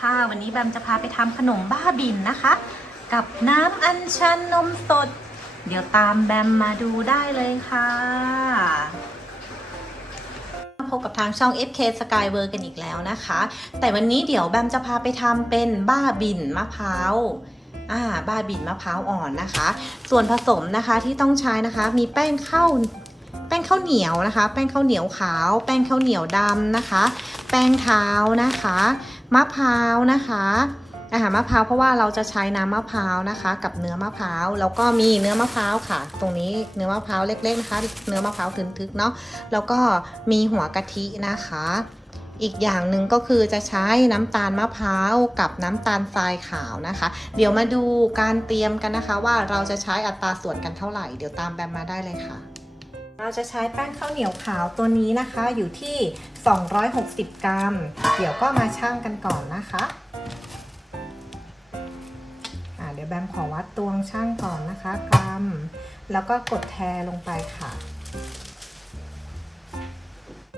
วัสดีค่ะ วันนี้แบมจะพาไปทำขนมบ้าบินนะคะ กับน้ำอัญชันนมสด เดี๋ยวตามแบมมาดูได้เลยค่ะพบกับทางช่อง FK Skywer กันอีกแล้วนะคะ แต่วันนี้เดี๋ยวแบมจะพาไปทำเป็นบ้าบินมะพร้าวอ่าบ้าบินมะพร้าวอ่อนนะคะ ส่วนผสมนะคะที่ต้องใช้นะคะ มีแป้งข้าวแป้งข้าวเหนียวนะคะ แป้งข้าวเหนียวขาว แป้งข้าวเหนียวดำนะคะ แป้งเท้านะคะ มะพร้าวนะคะอาหารมะพร้าวเพราะว่าเราจะใช้น้ำมะพร้าวนะคะ กับเนื้อมะพร้าวแล้วก็มีเนื้อมะพร้าวค่ะ ตรงนี้เนื้อมะพร้าวเล็กๆนะคะ เนื้อมะพร้าวทึกๆเนาะแล้วก็มีหัวกะทินะคะ อีกอย่างหนึ่งก็คือจะใช้น้ำตาลมะพร้าวกับน้ำตาลทรายขาวนะคะ เดี๋ยวมาดูการเตรียมกันนะคะ ว่าเราจะใช้อัตราส่วนกันเท่าไหร่ เดี๋ยวตามแบมมาได้เลยค่ะ เราจะใช้แป้งข้าวเหนียวขาวตัวนี้นะคะอยู่ที่ 260 กรัม เดี๋ยวก็มาชั่งกันก่อนนะคะอ่าเดี๋ยวแบมขอวัดตวงช่างก่อนนะคะ กรัม แล้วก็กดแทลงไปค่ะ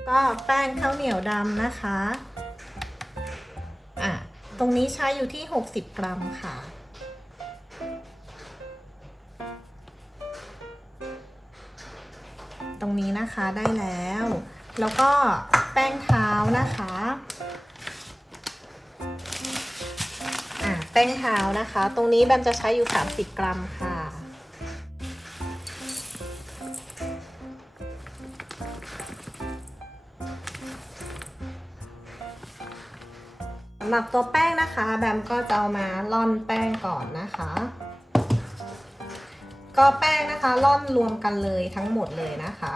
ก็แป้งข้าวเหนียวดำนะคะ อะ ตรงนี้ใช้อยู่ที่ 60 กรัมค่ะ ตรงนี้นะคะได้แล้ว แล้วก็แป้งเท้านะคะอะแป้งเท้านะคะ ตรงนี้แบมจะใช้อยู่ 30 กรัมค่ะสำหรับตัวแป้งนะคะ แบมก็จะเอามาร่อนแป้งก่อนนะคะ ก็แป้งนะคะร่อนรวมกันเลยทั้งหมดเลยนะคะ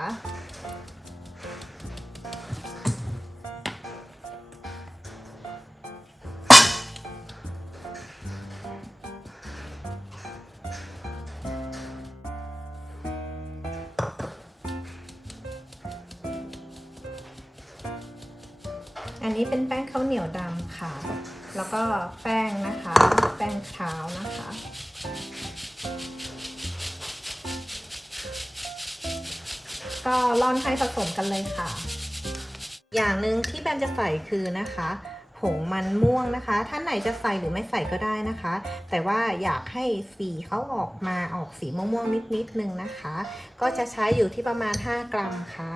อันนี้เป็นแป้งข้าวเหนียวดำค่ะ แล้วก็แป้งนะคะ แป้งเท้านะคะ ก็ร่อนให้ผสมกันเลยค่ะ อย่างหนึ่งที่แบมจะใส่คือนะคะผงมันม่วงนะคะ ท่านไหนจะใส่หรือไม่ใส่ก็ได้นะคะ แต่ว่าอยากให้สีเขาออกมาออกสีม่วงๆนิดๆนึงนะคะ ก็จะใช้อยู่ที่ประมาณ 5 กรัมค่ะ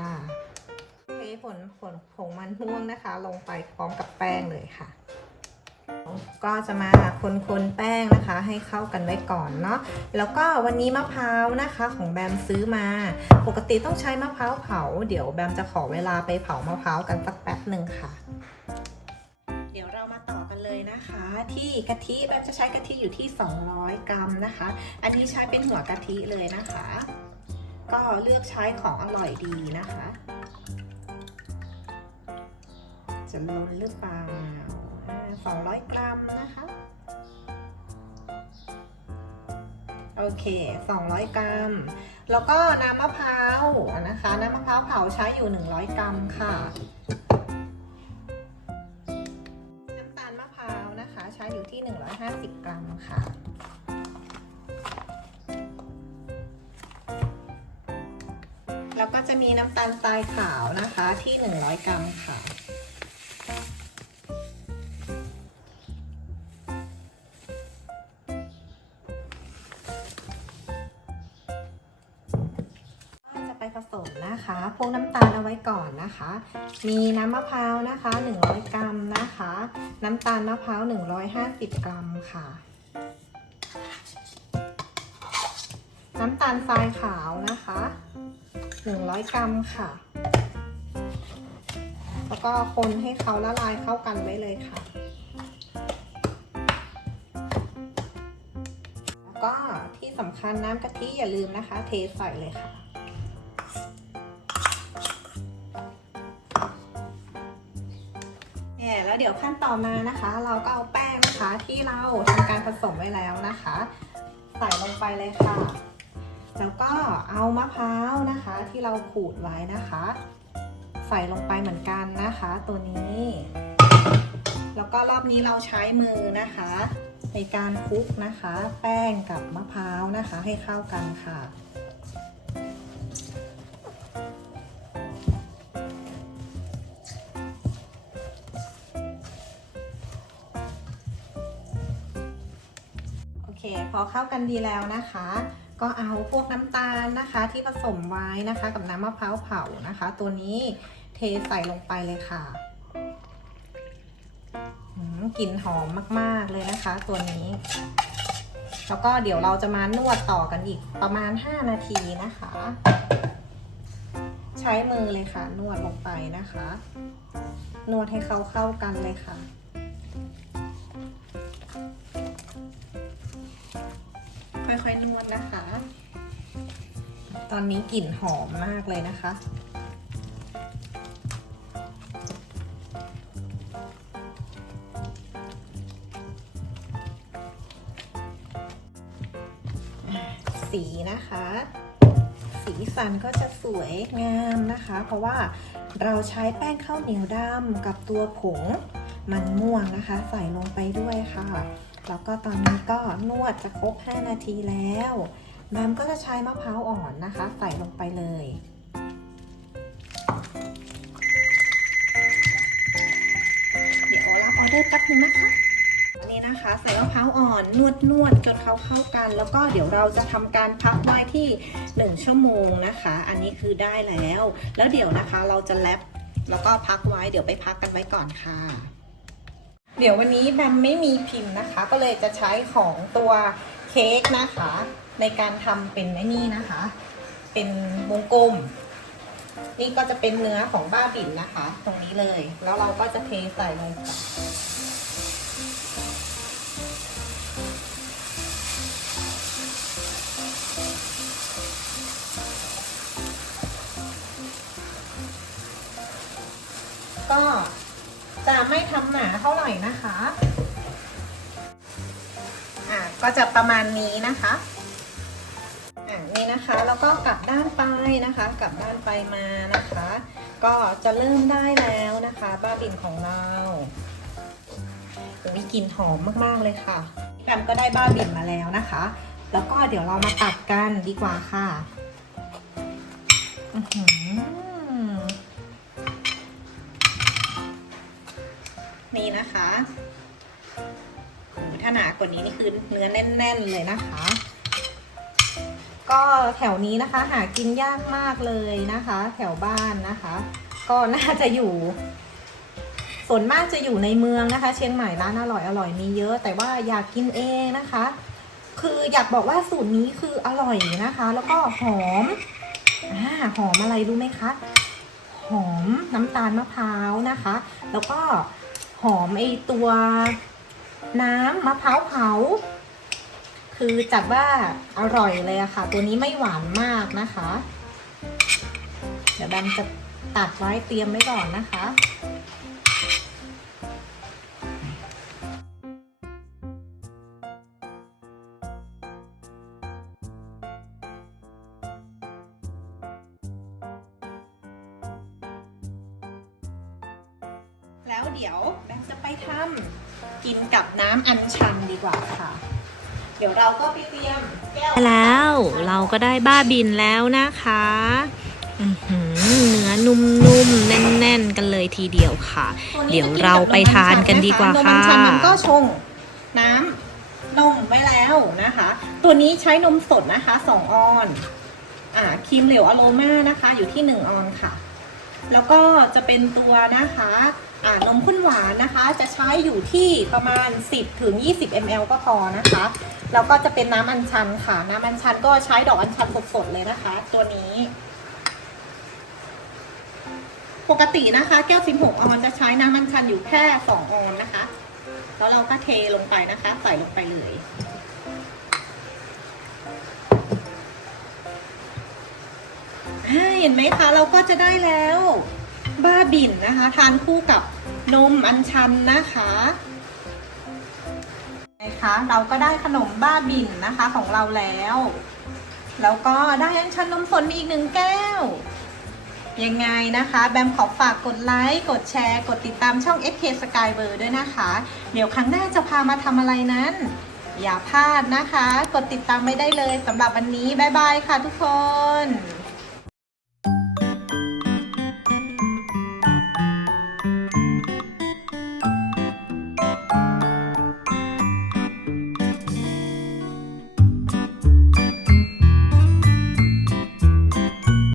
เทผลผลผงมันม่วงนะคะ ลงไปพร้อมกับแป้งเลยค่ะ ก็จะมาคนๆแป้งนะคะให้เข้ากันไว้ก่อนเนาะแล้วก็วันนี้มะพร้าวนะคะของแบมซื้อมา ปกติต้องใช้มะพร้าวเผา เดี๋ยวแบมจะขอเวลาไปเผามะพร้าวกันสักแป๊บหนึ่งค่ะ เดี๋ยวเรามาต่อกันเลยนะคะ ที่กะทิแบมจะใช้กะทิอยู่ที่ 200 กรัมนะคะ อันนี้ใช้เป็นหัวกะทิเลยนะคะ ก็เลือกใช้ของอร่อยดีนะคะ จะล้นหรือเปล่า 200 กรัมนะคะ โอเค 200 กรัม แล้วก็น้ำมะพร้าวนะคะ น้ำมะพร้าวเผาใช้อยู่ 100 กรัมค่ะน้ำตาลมะพร้าวนะคะใช้อยู่ที่ 150 กรัมค่ะ แล้วก็จะมีน้ำตาลทรายขาวนะคะที่ 100 กรัมค่ะ ว้ก่อนนะคะ มีน้ำมะพร้าวนะคะ 100 กรัมนะคะ น้ำตาลมะพร้าว 150 กรัมค่ะ น้ำตาลทรายขาวนะคะ 100 กรัมค่ะ แล้วก็คนให้เขาละลายเข้ากันไว้เลยค่ะแล้วก็ที่สำคัญน้ำกะทิอย่าลืมนะคะ เทใส่เลยค่ะ เดี๋ยวขั้นต่อมานะคะ เราก็เอาแป้งนะคะที่เราทำการผสมไว้แล้วนะคะ ใส่ลงไปเลยค่ะ แล้วก็เอามะพร้าวนะคะ ที่เราขูดไว้นะคะ ใส่ลงไปเหมือนกันนะคะ ตัวนี้ แล้วก็รอบนี้เราใช้มือนะคะ ในการคลุกนะคะ แป้งกับมะพร้าวนะคะ ให้เข้ากันค่ะ เคพอเข้ากันดีแล้วนะคะ ก็เอาพวกน้ำตาลนะคะ ที่ผสมไว้นะคะ กับน้ำมะพร้าวเผานะคะ ตัวนี้เทใส่ลงไปเลยค่ะกลิ่นหอมมาก ๆเลยนะคะ ตัวนี้ แล้วก็เดี๋ยวเราจะมานวดต่อกันอีกประมาณ 5 นาทีนะคะ ใช้มือเลยค่ะ นวดลงไปนะคะ นวดให้เขาเข้ากันเลยค่ะ นวดนะคะ ตอนนี้กลิ่นหอมมากเลยนะคะ สีนะคะ สีสันก็จะสวยงามนะคะ เพราะว่าเราใช้แป้งข้าวเหนียวดำกับตัวผงมันม่วงนะคะ ใส่ลงไปด้วยค่ะ แล้วก็ตอนนี้ก็นวดจะครบ 5 นาทีแล้วแบมก็จะใช้มะพร้าวอ่อนนะคะ ใส่ลงไปเลยเดี๋ยวรับออเดอร์แป๊บนึงนะคะอันนี้นะคะ ใส่มะพร้าวอ่อนนวดนวดจนเขาเข้ากัน แล้วก็เดี๋ยวเราจะทำการพักไว้ที่ 1 ชั่วโมงนะคะ อันนี้คือได้แล้ว แล้วเดี๋ยวนะคะเราจะแลปแล้วก็พักไว้เดี๋ยวไปพักกันไว้ก่อนค่ะ เดี๋ยววันนี้แบมไม่มีพิมพ์นะคะ ก็เลยจะใช้ของตัวเค้กนะคะ ในการทำเป็นไอ้นี่นะคะ เป็นวงกลม นี่ก็จะเป็นเนื้อของบ้าบิ่นนะคะ ตรงนี้เลย แล้วเราก็จะเทใส่ลงไปก็ จะไม่ทำหนาเท่าไหร่นะคะอะก็จะประมาณนี้นะคะอะนี่นะคะแล้วก็กลับด้านไปนะคะ กลับด้านไปมานะคะ ก็จะเริ่มได้แล้วนะคะ บ้าบินของเราโอ้ยกลิ่นหอมมากๆเลยค่ะแปมก็ได้บ้าบินมาแล้วนะคะ แล้วก็เดี๋ยวเรามาตัดกันดีกว่าค่ะ อือหือ นี่นะคะโอ้ยถ้าหนากว่านี้นี่คือเนื้อแน่น ๆ เลยนะคะ ก็แถวนี้นะคะ หากินยากมากเลยนะคะ แถวบ้านนะคะ ก็น่าจะอยู่ส่วนมากจะอยู่ในเมืองนะคะ เชียงใหม่ร้านอร่อยอร่อยมีเยอะ แต่ว่าอยากกินเองนะคะ คืออยากบอกว่าสูตรนี้คืออร่อยนะคะ แล้วก็หอมอ่าหอมอะไรรู้ไหมคะ หอมน้ำตาลมะพร้าวนะคะ แล้วก็ หอมไอตัวน้ำมะพร้าวเผา คือจัดว่าอร่อยเลยอะค่ะ ตัวนี้ไม่หวานมากนะคะ เดี๋ยวแบมจะตัดไว้เตรียมไว้ก่อนนะคะ นกับน้ำอัญชันดีกว่าค่ะ เดี๋ยวเราก็ไปเตรียมแก้วแล้วเราก็ได้บ้าบินแล้วนะคะอื้อหือเนื้อนุ่มๆ แน่นๆ กันเลยทีเดียวค่ะตัวนี้เดี๋ยวเราไปทานกันดีกว่าจะนค่ะนมอัญชันมันก็ชงน้ำนมไว้แล้วนะคะ ตัวนี้ใช้นมสดนะคะสองออนอ่าครีมเหลวอโรมานะคะ อยู่ที่หนึ่งออนค่ะ แล้วก็จะเป็นตัวนะคะอ่า นมข้นหวานนะคะจะใช้อยู่ที่ประมาณ 10ถึง20 ml ก็พอนะคะแล้วก็จะเป็นน้ำอัญชันค่ะ น้ำอัญชันก็ใช้ดอกอัญชันสดๆเลยนะคะ ตัวนี้ ปกตินะคะ แก้ว 16 ออนจะใช้น้ำอัญชันอยู่แค่ 2 ออนนะคะ แล้วเราก็เทลงไปนะคะ ใส่ลงไปเลยเห็นไหมคะ เราก็จะได้แล้ว บ้าบิ่นนะคะ ทานคู่กับนมอัญชันนะคะนะคะเราก็ได้ขนมบ้าบิ่นนะคะของเราแล้ว แล้วก็ได้อัญชันนมสดมีอีกหนึ่งแก้ว ยังไงนะคะ แบมขอฝากกดไลค์กดแชร์ กดติดตามช่อง FK Sky b i r ด้วยนะคะ เดี๋ยวครั้งหน้าจะพามาทำอะไรนั้น อย่าพลาดนะคะ กดติดตามไม่ได้เลยสำหรับวันนี้ บ๊ายบายค่ะทุกคน